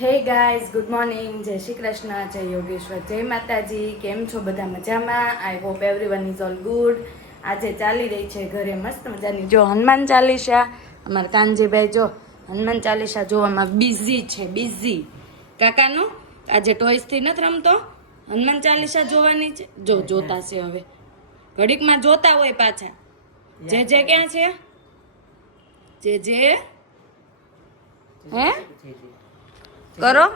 Hey guys, good morning, જય શ્રી કૃષ્ણ, જય યોગેશ્વર, જય માતાજી. કેમ છો બધા? મજામાં? I hope everyone is all good. આજે ચાલી રહી છે ઘરે મસ્ત મજાની જો હનુમાન ચાલીસા. અમારા કાનજીભાઈ જો હનુમાન ચાલીસા જોવામાં બિઝી છે, બિઝી. કાકાનું આજે ટોયસથી નથી રમતો, હનુમાન ચાલીસા જોવાની છે. જો જોતા છે હવે ઘડીકમાં જોતા હોય પાછા. જે ક્યાં છે? જે હે કરો,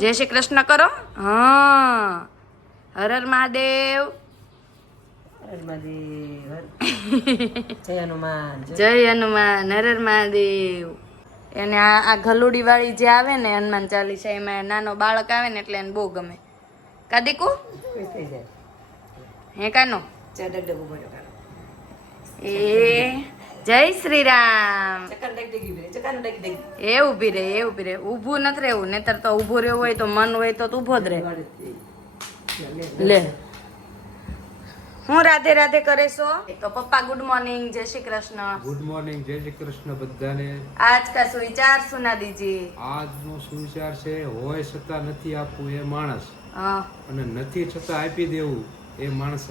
જય શ્રી કૃષ્ણ કરો. હા, હર હર મહાદેવ, હર મહાદેવ, જય હનુમાન, જય હનુમાન, હર હર મહાદેવ. એને આ ગલુડી વાળી જે આવે ને હનુમાન ચાલીસા, એમાં નાનો બાળક આવે ને એટલે એને બહુ ગમે. કાદીકુ ખુશ થઈ જાય. હે કાનો ચા ડગડગ ઉભો રહ્યો કાનો. એ જય શ્રી રામ. ચક્કર ડગડગી ઉભી રહે, ચક્કર ડગડગી. એ ઉભી રે, એ ઉભી રે. ઊભું નથી રહેવું, નહીતર તો ઊભું રહેવું હોય તો મન હોય તો ઊભો જ રહે. લે હું રાધે રાધે કરે છો તો પપ્પા ગુડ મોર્નિંગ, જય શ્રી કૃષ્ણ. ગુડ મોર્નિંગ, જય શ્રી કૃષ્ણ બધાને. आज का सुविचार सुना दीजिए. આજનો સુવિચાર છે, હોય છતાં નથી આપવું એ માણસ, हाँ અને નથી છતાં આપી દેવું એ માણસ.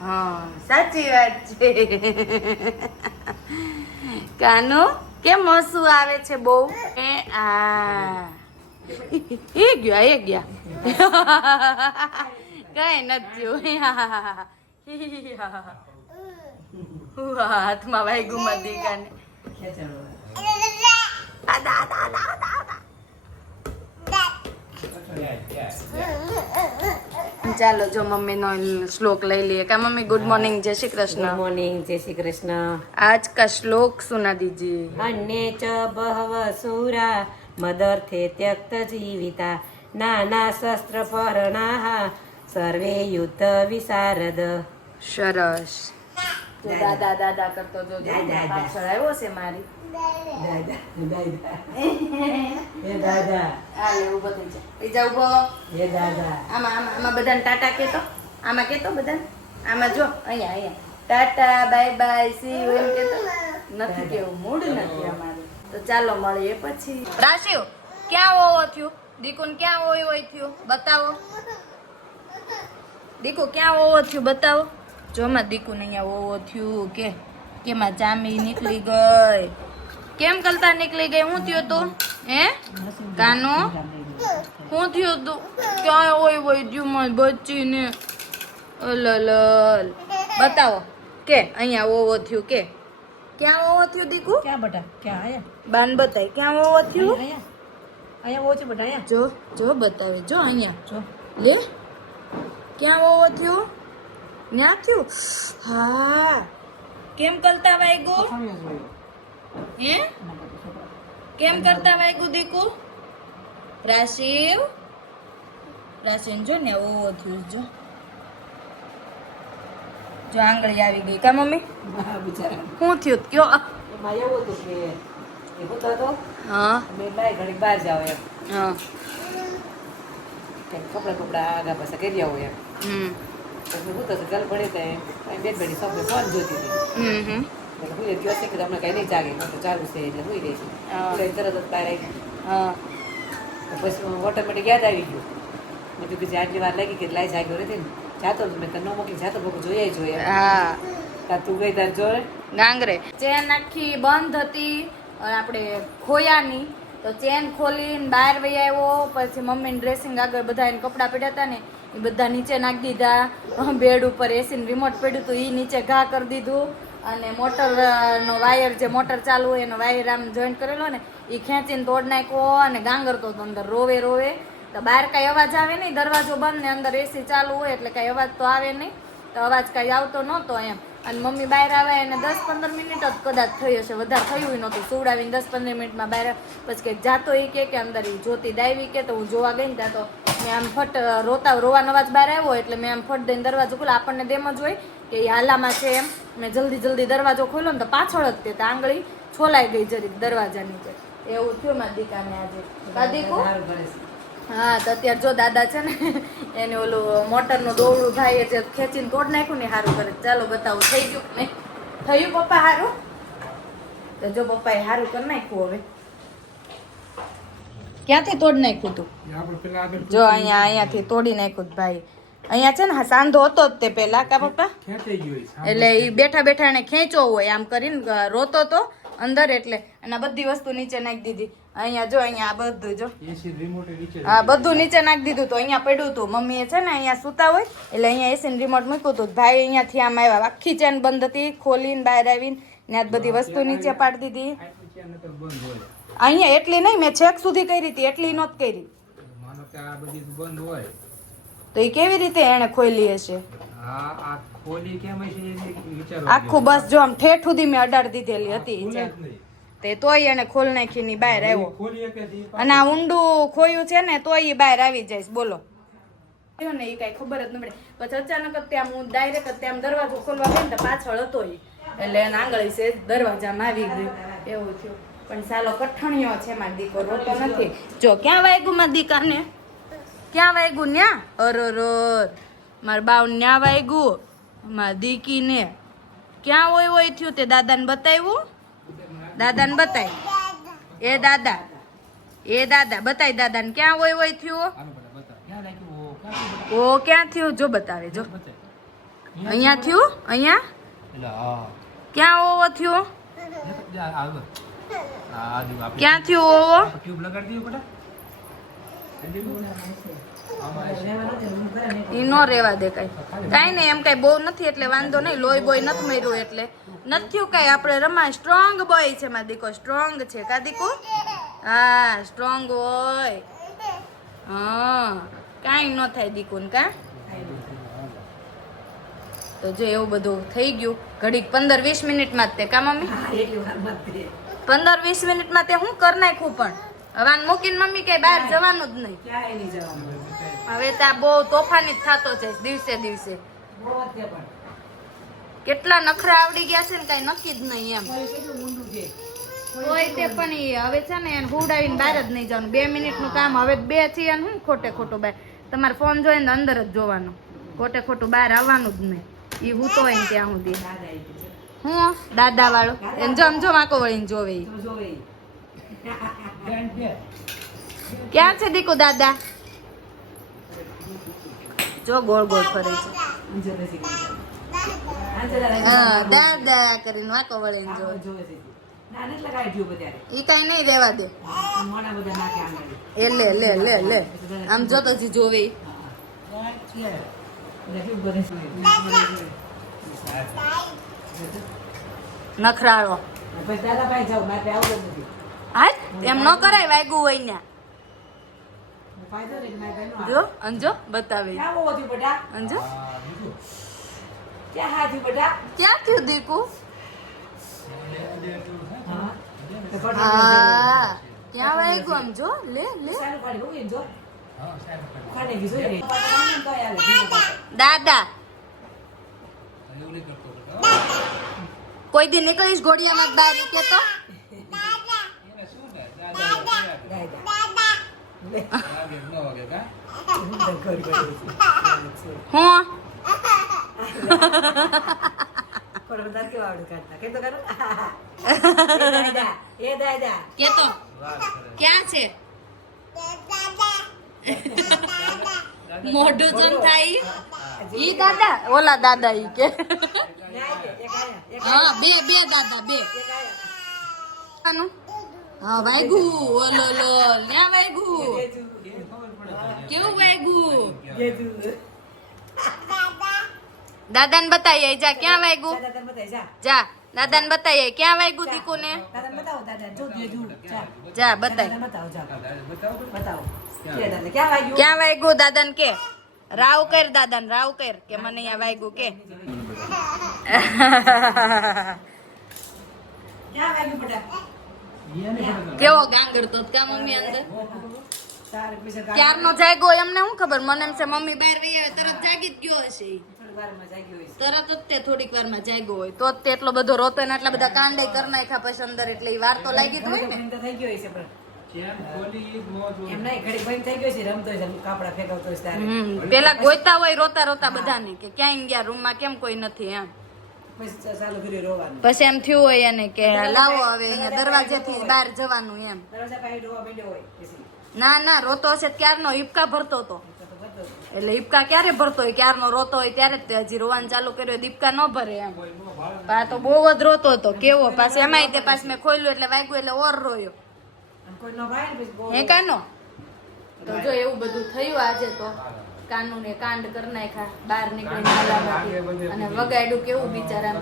हाँ સાચી વાત છે. કાનુ કેમ હસવું આવે છે બહુ? એ આ એ ગયા કઈ નથી હાથમાં વાગ્યું મધી કાને. ચાલો જો મમ્મી નો શ્લોક લઈ लिए. का मम्मी गुड मॉर्निंग, जय श्री गुड कृष्ण. मॉर्निंग, जय श्री कृष्ण. आज का श्लोक सुना दीजिए. अन्ये च बहव सूरा मदर्थे त्यक्त जीविता नाना शस्त्र परणाः सर्वे युद्ध विशारद. સરસ. તો દાદા દાદા કરતો જો દાદા. પાછળ આવ્યો છે મારી. દાદા દાદા એ દાદા આ લે ઉભો થઈ જા. થઈ જા ઉભો. એ દાદા. આમાં આમાં આમાં બધાને ટાટા કેતો. આમાં કેતો બધાને. આમાં જો અહીંયા અહીંયા tata bye bye see you એમ કેતો. નથી કેવું, મૂડ નથી અમારું. તો ચાલો મળીએ પછી. રાશિઓ ક્યાં ઓવો થયું? દીકુને ક્યાં હોય થયું બતાવો. દીકુ ક્યાં ઓવો થયું બતાવો. જો માં દીકુ ને અહીંયા ઓવો થયું કે કેમાં જામી નીકળી ગઈ. કેમ કલતા નીકળી ગઈ? હું થયું તું? હે કાનો હું થયું તું? ક્યાં હોય થયું મારી બચ્ચીને? અલલ બતાવો કે અહીંયા ઓવો થયું કે ક્યાં ઓવો થયું દીકુ? ક્યાં બેટા? ક્યાં આયા? બાન બતાય ક્યાં ઓવો થયું? અહીંયા ઓ છે બેટા, અહીંયા જો જો બતાવે જો અહીંયા જો. લે ક્યાં ઓવો થયું? ન્યા થયું. હા કેમ કરતા વાગ્યું? હે કેમ કરતા વાગ્યું દીકુ? રાશિવ રાશિન જો ને ઓવો થયું. જો જો આંગળી આવી ગઈ. કા મમ્મી હા બિચારા. શું થયું કયો? એમાં એવું હતું કે એ હોતો હતો હા બે બાય ઘડીક બહાર જાવ એમ, હા કંઈક કપડા આગા પાછા કરી આવો એમ. પછી હું તો ગલ પડે ત્યાં બે ઘડી સૌને ફોન જોતી હતી. એટલે હું એ ગયો છે કે તમને કઈ નહીં જાગે, તો ચાલુ છે એટલે હું રહી છે. તરત જ બહાર આવી ગઈ. હા તો પછી ઓટોમેટિક યાદ આવી ગયું. મેં કીધું પછી આટલી વાર લાગી કે લાઈ જાગ્યો નથી ને જાતો જ મેં તને ન મોકલી જાતો ભોગું જોઈએ જોઈએ. હા તાર તું ગઈ તાર જોડે ગાંગરે ચેન આખી બંધ હતી અને આપણે ખોયાની તો ચેન ખોલીને બહાર વહી આવ્યો. પછી મમ્મીને ડ્રેસિંગ આગળ બધા એને કપડાં પડ્યા હતા ને એ બધા નીચે નાખી દીધા. બેડ ઉપર એસીને રિમોટ પડ્યું હતું એ નીચે ઘા કરી દીધું. અને મોટરનો વાયર જે મોટર ચાલુ હોય એનો વાયર આમ જોઈન્ટ કરેલો ને એ ખેંચીને તોડ નાખ્યો અને ગાંગરતો હતો અંદર રોવે રોવે. તો બહાર કાંઈ અવાજ આવે નહીં, દરવાજો બંધ ને અંદર એસી ચાલુ હોય એટલે કાંઈ અવાજ તો આવે નહીં. તો અવાજ કાંઈ આવતો નહોતો એમ. અને મમ્મી બહાર આવે એને 10-15 મિનિટ જ કદાચ થઈ હશે, વધારે થયું નહોતું. સુવડાવીને 10-15 મિનિટમાં બહાર પછી કંઈક જાતો એ કે અંદર એ જોતી દાવી કે તો હું જોવા ગઈ ને ત્યાં તો મેં આમ ફટ રોવાનો અવાજ બહાર આવ્યો એટલે મેં આમ ફટ દઈને દરવાજો ખોલ્યો. આપણને તેમ જ હોય કે એ હાલામાં છે એમ. મેં જલ્દી દરવાજો ખોલ્યો ને તો પાછળ જ તે આંગળી છોલાઈ ગઈ જરીક દરવાજા નીચે. એવું થયું મારી દીકાને આજે. દીકુ હા તો અત્યારે જો દાદા છે ને એને ઓલું મોટરનું દોરડું થાય એ જે ખેંચીને તોડ નાખ્યું ને સારું કરે. ચાલો બતાવું થઈ ગયું નહીં થયું પપ્પા સારું? તો જો પપ્પાએ સારું કરી નાખ્યું. હવે ક્યાંથી તોડી નાખ્યું તું? એ આપણે પેલા આગળ જો અહીંયાથી તોડી નાખ્યું તું ભાઈ. અહીંયા છે ને હા સાંધો હતો જ તે પેલા કા પપ્પા, ખેંચાઈ ગયો એ સામે. એટલે એ બેઠા બેઠા એને ખેંચવો હોય આમ કરીને રોતો તો અંદર, એટલે અને આ બધી વસ્તુ નીચે નાખી દીધી. અહીંયા જો અહીંયા આ બધું જો એસી રિમોટ નીચે હા બધું નીચે નાખી દીધું. તો અહીંયા પડ્યું હતું, મમ્મીએ છે ને અહીંયા સુતા હોય એટલે અહીંયા એસી રિમોટ મૂક્યું હતું. ભાઈ અહીંયાથી આમ આવ્યા, આખી ચેન બંધ હતી, ખોલીને બહાર આવીને ત્યાં બધી વસ્તુ નીચે પાડી દીધી. બંધ હોય. અહીંયા એટલી નહીં, મેં છેક સુધી કરી હતી, એટલી નહોત કરી. માનો કે આ બધી બંધ હોય. તો એ કેવી રીતે એને ખોલી હશે? આ ખોલી કેમ હશે એ વિચારો. આખું બસ જો આમ ઠેઠ સુધી મેં અડાડી દીધેલી હતી ઈ ખોલે ચેન. જ નહીં. તે તોય એને ખોલ નાખીને બહાર આવ્યો. ખોલી કે દી અને આ ઊંડું ખોયું છે ને તોય ઈ બહાર આવી જાય છે, બોલો ને એ કઈ ખબર જ ન પડે. પછી અચાનક જ ત્યાં હું ડાયરેક્ટ જ ત્યાં દરવાજો ખોલવા ગઈ ને તો પાછળ હતો ઈ, એટલે એને આંગળી છે દરવાજામાં આવી ગયું એવું થયું. પણ સાલો કઠણિયો છે મારો દીકો, રોતો નથી. જો ક્યાં વાગ્યું મારા દીકાને, ક્યાં વાગ્યું? ન્યા અરર મારા બાવ ન્યા વાગ્યું મારા દીકીને. ક્યાં હોય થયું તે દાદાને બતાવ્યું? દાદાને બતાય એ દાદા બતાય દાદાને ક્યાં હોય થયું? ઓ ક્યાં થયું જો બતાવે જો, અહીંયા થયું, અહીંયા ક્યાં ઓવો થયો? ક્યાં થયું ઓવો? ટ્યુબ લગાડી દીધું બેટા. ઈ નો રેવા દે કઈ નહીં, એમ કઈ બહુ નથી એટલે વાંધો નહીં. લોહી બોય નથી મર્યું એટલે નથી થયું કઈ. આપણે રમાય સ્ટ્રોંગ બોય છે મારો દીકો, સ્ટ્રોંગ છે કા દીકો? હા સ્ટ્રોંગ હોય. હા કાંઈ ન થાય દીકુન કા. તો જો એવું બધું થઈ ગયું ઘડીક 15-20 મિનિટમાં જ તે કા મમ્મી? 15-20 મિનિટમાં તે હું કરી નાખ્યું. પણ હવે આને મૂકીને મમ્મી કઈ બહાર જવાનું જ નહીં. હવે તો આ બહુ તોફાની જ થતો છે દિવસે દિવસે. કેટલા નખરા આવડી ગયા છે ને કઈ નક્કી જ નહીં એમ. તોય તે પણ ઈ હવે છે ને એને હુડાવીને બહાર જ નહીં જવાનું. 2 મિનિટનું કામ હવે 2 છે એને શું ખોટે ખોટું બહાર. તમારે ફોન જોઈને અંદર જ જોવાનું, ખોટે ખોટું બહાર આવવાનું જ નહીં. ઈ હું તો હોય ને ત્યાં સુધી હું દાદા વાળો એને જમ જો આંકો વળીને જોવે. ક્યાં છે દીકુ દાદા? જો ગોળ ગોળ ફરે છે. હા દાદા કરીને વાંકો વળીને જોવે. ઈ કઈ નહીં રહેવા દે. એ લે લે લે લે આમ જો તો જોવે. નખરાળો હા એમ ન કરાય, વાગ્યું હોય ને જો અંજો બતાવે. અંજો ક્યાં થયું દીકુ? હા ક્યાં વાગ્યું આમ જો લે લે. દાદા કોઈ દી નીકળીશ ઘોડિયામાં બહાર કે તો? હું કેતો ક્યાં છે? મોઢું જમ થાય ઈ દાદા, ઓલા દાદા ઈ કે હા બે દાદા બે. હા વાગ્યું ઓલો લો ન્યા વાગ્યું. કેવું વાગ્યું? દાદાને બતાવીએ જા ક્યાં વાગ્યું. જા દાદાને બતાવીએ ક્યાં વાગ્યું દીકુ ને. જા બતાય ક્યાં વાગ્યું દાદાને કે. રાવ કર દાદાને, રાવ કર કે મને અહીંયા વાગ્યું કે. કેવો ગાંગડતો કા મમ્મી અંદર ક્યારનો જાગ્યો એમને શું ખબર. મને એમ છે મમ્મી બહાર રહી આવે તરત જાગી જ ગયો હશે. તરત જ તે થોડીક વારમાં જાગ્યો હોય તો જ તે એટલો બધો રોતો ને આટલા બધા કાંડે કરી નાખ્યા પછી અંદર, એટલે એ વાર તો લાગી જ હોય ને. પેલા ગોઈતા હોય રોતા રોતા બધાને કે ક્યાંય ગયા રૂમમાં કેમ કોઈ નથી એમ. પછી ચાલુ કર્યું રોવાનું. પછી એમ થયું હોય એને કે લાવો હવે અહીંયા દરવાજેથી બહાર જવાનું એમ. દરવાજા પાસે રોવા માંડ્યો હોય પછી. ના ના રોતો હશે તો ક્યારનો હિપકા ભરતો હતો. તો બધો જ. એટલે હિપકા ક્યારે ભરતો હોય, ક્યારનો રોતો હોય ત્યારે જ તે હજી રોવાનું ચાલુ કર્યો, દીપકા ન ભરે એમ. પણ આ તો બહુ જ રોતો હતો કેવો, પાછું એમાંય તે પાછું મેં ખોલ્યું એટલે વાગ્યું એટલે ઓર રોયો. આમ કોઈ નો ભાઈ ને પછી બહુ હે કાનો તો જો એવું બધું થયું આજે તો. કાનુને કાંડ કરી નાખ્યા બહાર નીકળીને હાલામાંથી, અને વગાડ્યું કેવું બિચારા.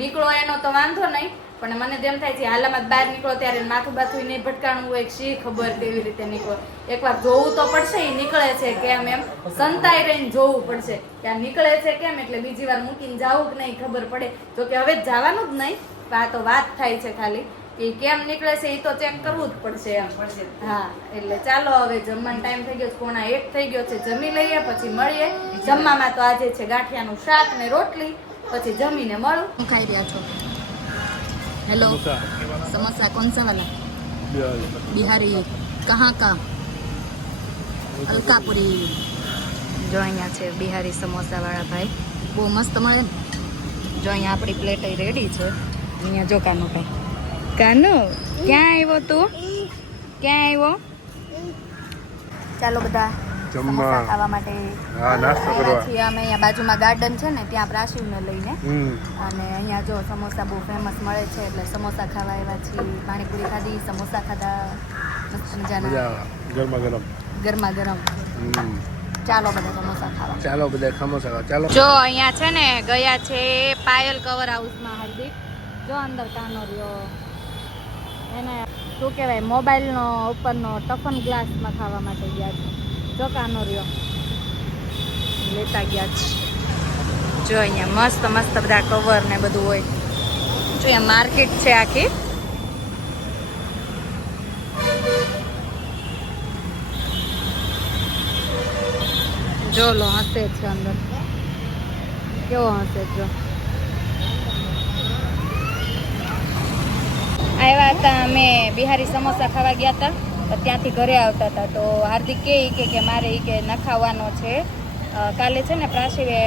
નીકળો એનો તો વાંધો નહીં, પણ મને તેમ થાય છે હાલામાં બહાર નીકળો ત્યારે માથું બાથું નહીં ભટકાણું હોય, શી ખબર કેવી રીતે નીકળો. એકવાર જોવું તો પડશે એ નીકળે છે કેમ, એમ સંતાઈ રહીને જોવું પડશે કે આ નીકળે છે કેમ, એટલે બીજી વાર મૂકીને જાવું કે નહીં ખબર પડે. જો કે હવે જવાનું જ નહીં, આ તો વાત થાય છે ખાલી કે કેમ નીકળે છે એ તો ચેક કરવું જ પડશે એમ. પડશે. હા એટલે ચાલો હવે જમવાનો ટાઈમ થઈ ગયો છે, 1:45 થઈ ગયો છે, જમી લઈએ પછી મળીએ. જમવામાં તો આજે છે ગાંઠિયાનું શાક ને રોટલી, પછી જમીને મળું. શું ખાઈ રહ્યા છો? હેલો, સમોસા કોણ સા વાલા? બિહારી. કહાં કા? અલકાપુરી. જો અહીંયા છે બિહારી સમોસા વાળા ભાઈ, બહુ મસ્ત મળે ને. જો અહીંયા આપણી પ્લેટ રેડી છે. અહીંયા જો કાનો ભાઈ. કાનો ક્યાં આવ્યો તું? ક્યાં આવ્યો? ચાલો બધા સમોસા ખાવા માટે આવ્યા છીએ અમે. અહીંયા બાજુમાં ગાર્ડન છે ને ત્યાં પ્રાશીવને લઈને, અને અહીંયા જો સમોસા બહુ ફેમસ મળે છે એટલે સમોસા ખાવા આવ્યા છીએ. પાણીપુરી ખાધી, સમોસા ખાધા, મસ્ત મજાના ગરમા ગરમ. ચાલો બધા સમોસા ખાવા. ચાલો બધા સમોસા ચાલો. જો અહીંયા છે ને ગયા છે પાયલ કવર હાઉસમાં હાર્દિક. જો અંદર કાનો રહ્યો, એને શું કહેવાય મોબાઈલનો ઉપરનો ટફન ગ્લાસમાં ખાવા માટે ગયા છે. જો કાનો રહ્યો લેતા ગયા છે. જો અહીંયા મસ્ત મસ્ત બધા કવર ને બધું હોય. જો અહીંયા માર્કેટ છે આખી. જો લો હસે છે અંદર, કેવો હસે જો. આવ્યા હતા અમે બિહારી સમોસા ખાવા ગયા હતા, તો ત્યાંથી ઘરે આવતા હતા તો હાર્દિક કે મારે કે નખાવવાનો છે. કાલે છે ને પ્રાશીવે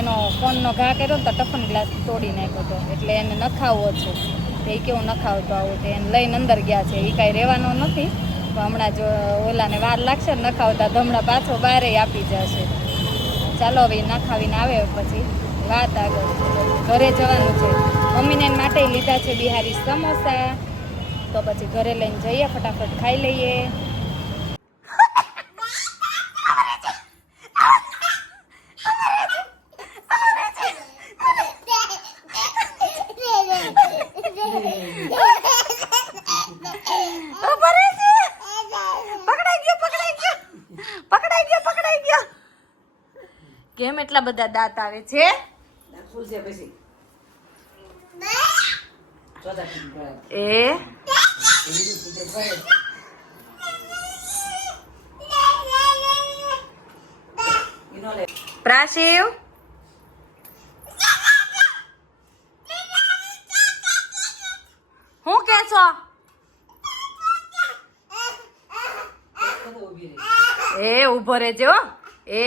એનો ફોનનો ઘા કર્યો ને તો ટફન ગ્લાસ તોડી નાખ્યો હતો, એટલે એને નખાવવો છે. તો એ કેવું નખાવતો આવું, તો એને લઈને અંદર ગયા છે. એ કાંઈ રહેવાનો નથી, તો હમણાં જો ઓલાને વાર લાગશે ને નખાવતા, તો હમણાં પાછો બારે આપી જશે. ચાલો હવે નખાવીને આવે પછી વાત આગળ. ઘરે જવાનું છે. મમ્મીને એના માટે લીધા છે બિહારી સમોસા, તો પછી ઘરે લઈને જઈએ, ફટાફટ ખાઈ લઈએ. પકડાઈ ગયો. કેમ એટલા બધા દાંત આવે છે? ફૂલ છે પછી ચોદા કિલો ભરાય. પ્રાશિવ હું કે છો? એ ઉભો રહેજો. એ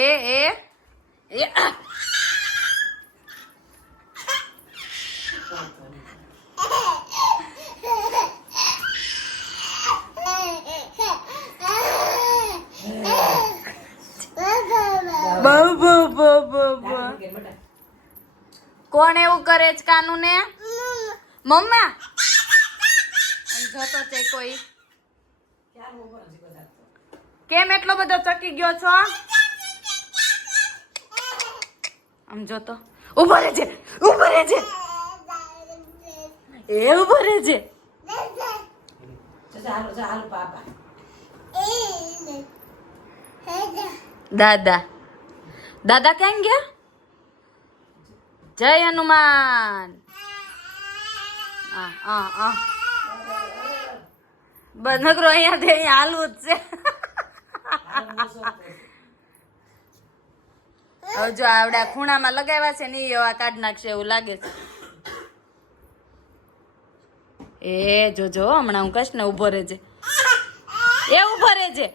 કોણ એવું કરે છે કાનુ ને? મમ્મા જોતો છે કોઈ? કેમ એટલો બધો ચકી ગયો છો? આમ જોતો. ઉભો રહેજે. એ ઉભો રહેજે. દાદા ક્યાં ગયા? જય હનુમાન. નગરો અહીંયા હાલવું જ છે. હવે જો આવડા ખૂણામાં લગાવ્યા છે ને એ એવા કાઢ નાખશે એવું લાગે છે. એ જોજો હમણાં હું કશ ને ઉભો રહેજે. એ ઉભો રહેજે.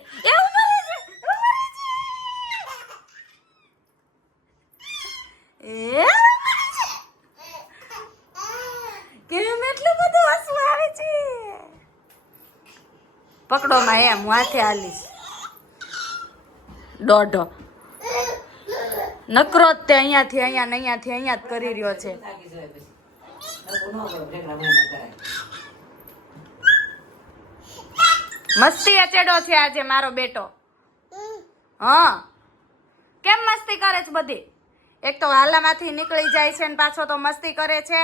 છે. પકડો માં એમ હું હાથે હાલીશ. દોઢો નકરો જ તે અહીંયાથી અહીંયા ને અહીંયાથી અહીંયા જ કરી રહ્યો છે. થાકી જવાય પછી. હરખું ન કરો, ઢેકડા મહિના કરાય. મસ્તી અચેડો છે આજે મારો બેટો. હા કેમ મસ્તી કરે છે બધી? એક તો હાલામાંથી નીકળી જાય છે ને પાછો તો મસ્તી કરે છે.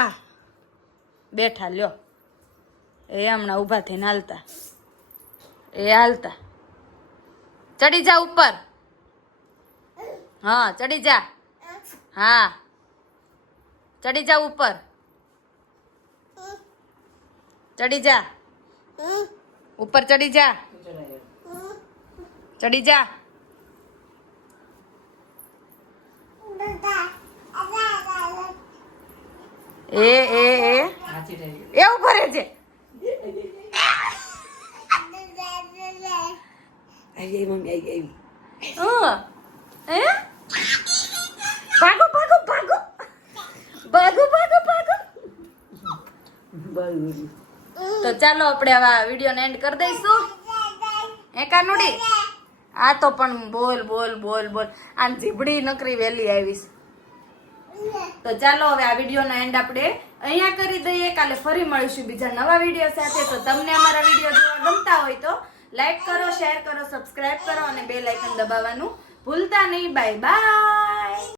આ બેઠા લ્યો એ હમણાં ઊભા થઈને હાલતા એ હાલતા. ચડી જા ઉપર. હા ચડી જા. હા ચડી જા ઉપર. ચડી જા ઉપર. ચડી જા. ચડી જા. એ એ એ હાચી ડાળી. એ ઉભો રહે છે. આવી મમ્મી આવી. હે ભાગો ભાગો ભાગો ભાગો ભાગો ભાગો. તો ચાલો આપણે હવે વિડીયોને એન્ડ કરી દઈશું. હે કાનુડી આ તો પણ બોલ બોલ બોલ બોલ આ જીબડી નકરી વેલી આવીશ. તો ચાલો હવે આ વિડીયોનો એન્ડ આપણે અહીંયા કરી દઈએ. કાલે ફરી મળીશું બીજા નવા વિડીયો સાથે. તો તમને અમારા વિડીયો જોવા ગમતા હોય તો લાઈક કરો, શેર કરો, સબસ્ક્રાઇબ કરો અને બેલ આઇકન દબાવવાનું ભૂલતા નહીં. Bye bye.